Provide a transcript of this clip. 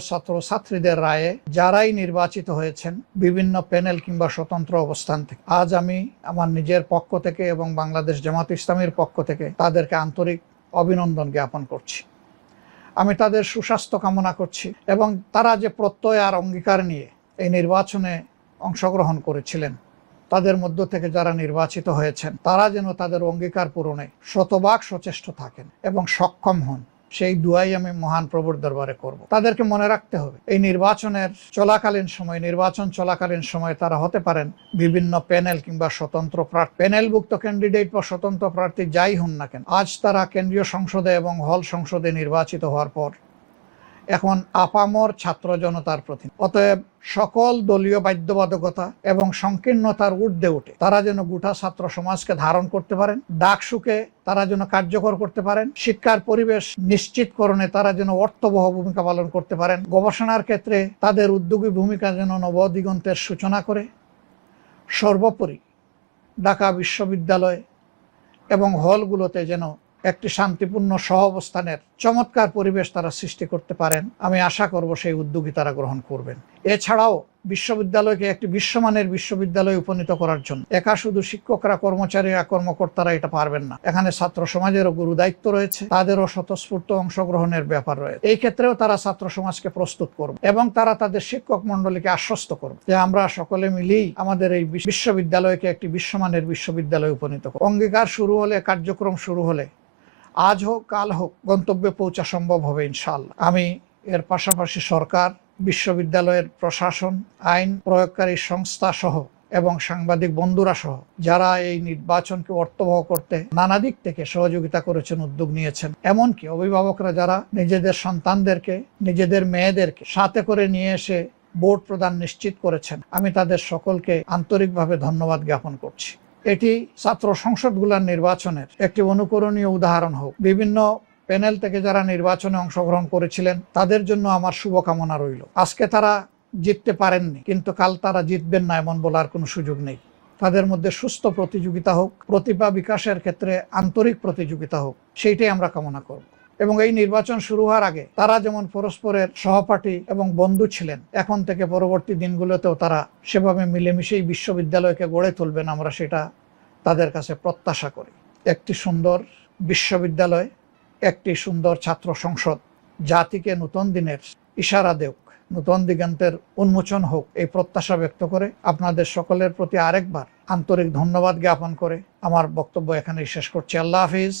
ছাত্রছাত্রীদের রায়ে যারাই নির্বাচিত হয়েছেন বিভিন্ন প্যানেল কিংবা স্বতন্ত্র অবস্থান থেকে, আজ আমি আমার নিজের পক্ষ থেকে এবং বাংলাদেশ জামাত ইসলামীর পক্ষ থেকে তাদেরকে আন্তরিক অভিনন্দন জ্ঞাপন করছি। আমি তাদের সুস্বাস্থ্য কামনা করছি এবং তারা যে প্রত্যয় আর অঙ্গীকার নিয়ে এই নির্বাচনে অংশগ্রহণ করেছিলেন, তাদের মধ্য থেকে যারা নির্বাচিত হয়েছেন তারা যেন তাদের অঙ্গীকার পূরণে শতভাগ সচেষ্ট থাকেন এবং সক্ষম হন, সেই দুয়াই আমি মহান প্রভুর দরবারে করব। তাদেরকে মনে রাখতে হবে এই নির্বাচন চলাকালীন সময় তারা হতে পারেন বিভিন্ন প্যানেল কিংবা স্বতন্ত্র প্রার্থী, প্যানেলভুক্ত ক্যান্ডিডেট বা স্বতন্ত্র প্রার্থী যাই হন না কেন, আজ তারা কেন্দ্রীয় সংসদে এবং হল সংসদে নির্বাচিত হওয়ার পর এখন আপামর ছাত্র জনতার প্রতি। অতএব সকল দলীয় বাধ্যবাধকতা এবং সংকীর্ণতার ঊর্ধ্বে উঠে তারা যেন গোটা ছাত্র সমাজকে ধারণ করতে পারেন, ডাকসুকে তারা যেন কার্যকর করতে পারেন, শিক্ষার পরিবেশ নিশ্চিতকরণে তারা যেন অর্থবহ ভূমিকা পালন করতে পারেন, গবেষণার ক্ষেত্রে তাদের উদ্যোগী ভূমিকা যেন নবদিগন্তের সূচনা করে, সর্বোপরি ঢাকা বিশ্ববিদ্যালয় এবং হলগুলোতে যেন একটি শান্তিপূর্ণ সহাবস্থানের চমৎকার পরিবেশ তারা সৃষ্টি করতে পারেন। আমি আশা করব সেই উদ্যোগী তারা গ্রহণ করবেন। এছাড়াও বিশ্ববিদ্যালয়কে একটি বিশ্বমানের বিশ্ববিদ্যালয়ে উপনীত করার জন্য একা শুধু শিক্ষকরা, কর্মচারীরা, কর্মকর্তারা এটা পারবেন না। এখানে ছাত্র সমাজেরও গুরু দায়িত্ব রয়েছে, তাদেরও স্বতঃস্ফূর্ত অংশগ্রহণের ব্যাপার রয়েছে। এই ক্ষেত্রেও তারা ছাত্র সমাজকে প্রস্তুত করবে এবং তারা তাদের শিক্ষক মন্ডলীকে আশ্বস্ত করবে যে আমরা সকলে মিলেই আমাদের এই বিশ্ববিদ্যালয়কে একটি বিশ্বমানের বিশ্ববিদ্যালয়ে উপনীত করব। অঙ্গীকার শুরু হলে, কার্যক্রম শুরু হলে, আজ হোক কাল হোক, গন্তব্যে পৌঁছা সম্ভব হবে ইনশাআল্লাহ। আমি এর পাশাপাশি সরকার, বিশ্ববিদ্যালয়ের প্রশাসন, আইন প্রয়োগকারী সংস্থা সহ এবং সাংবাদিক বন্ধুরা সহ যারা এই নির্বাচনকে অর্থবহ করতে নানা দিক থেকে সহযোগিতা করেছেন, উদ্যোগ নিয়েছেন, এমনকি অভিভাবকরা যারা নিজেদের সন্তানদেরকে, নিজেদের মেয়েদেরকে সাথে করে নিয়ে এসে ভোট প্রদান নিশ্চিত করেছেন, আমি তাদের সকলকে আন্তরিকভাবে ধন্যবাদ জ্ঞাপন করছি। এটি ছাত্র সংসদগুলোর নির্বাচনের একটি অনুকরণীয় উদাহরণ হোক। বিভিন্ন প্যানেল থেকে যারা নির্বাচনে অংশগ্রহণ করেছিলেন তাদের জন্য আমার শুভকামনা রইল। আজকে তারা জিততে পারেননি, কিন্তু কাল তারা জিতবেন না এমন বলার কোনো সুযোগ নেই। তাদের মধ্যে সুস্থ প্রতিযোগিতা হোক, প্রতিভা বিকাশের ক্ষেত্রে আন্তরিক প্রতিযোগিতা হোক, সেইটাই আমরা কামনা করব। এবং এই নির্বাচন শুরু হওয়ার আগে তারা যেমন পরস্পরের সহপাঠী এবং বন্ধু ছিলেন, এখন থেকে পরবর্তী দিনগুলোতেও তারা সেভাবে মিলেমিশেই বিশ্ববিদ্যালয়কে গড়ে তুলবেন, আমরা সেটা তাদের কাছে প্রত্যাশা করি। একটি সুন্দর বিশ্ববিদ্যালয়, একটি সুন্দর ছাত্র সংসদ জাতিকে নতুন দিনের ইশারা দেওক, নতুন দিগন্তের উন্মোচন হোক, এই প্রত্যাশা ব্যক্ত করে আপনাদের সকলের প্রতি আরেকবার আন্তরিক ধন্যবাদ জ্ঞাপন করে আমার বক্তব্য এখানেই শেষ করছি। আল্লাহ হাফিজ।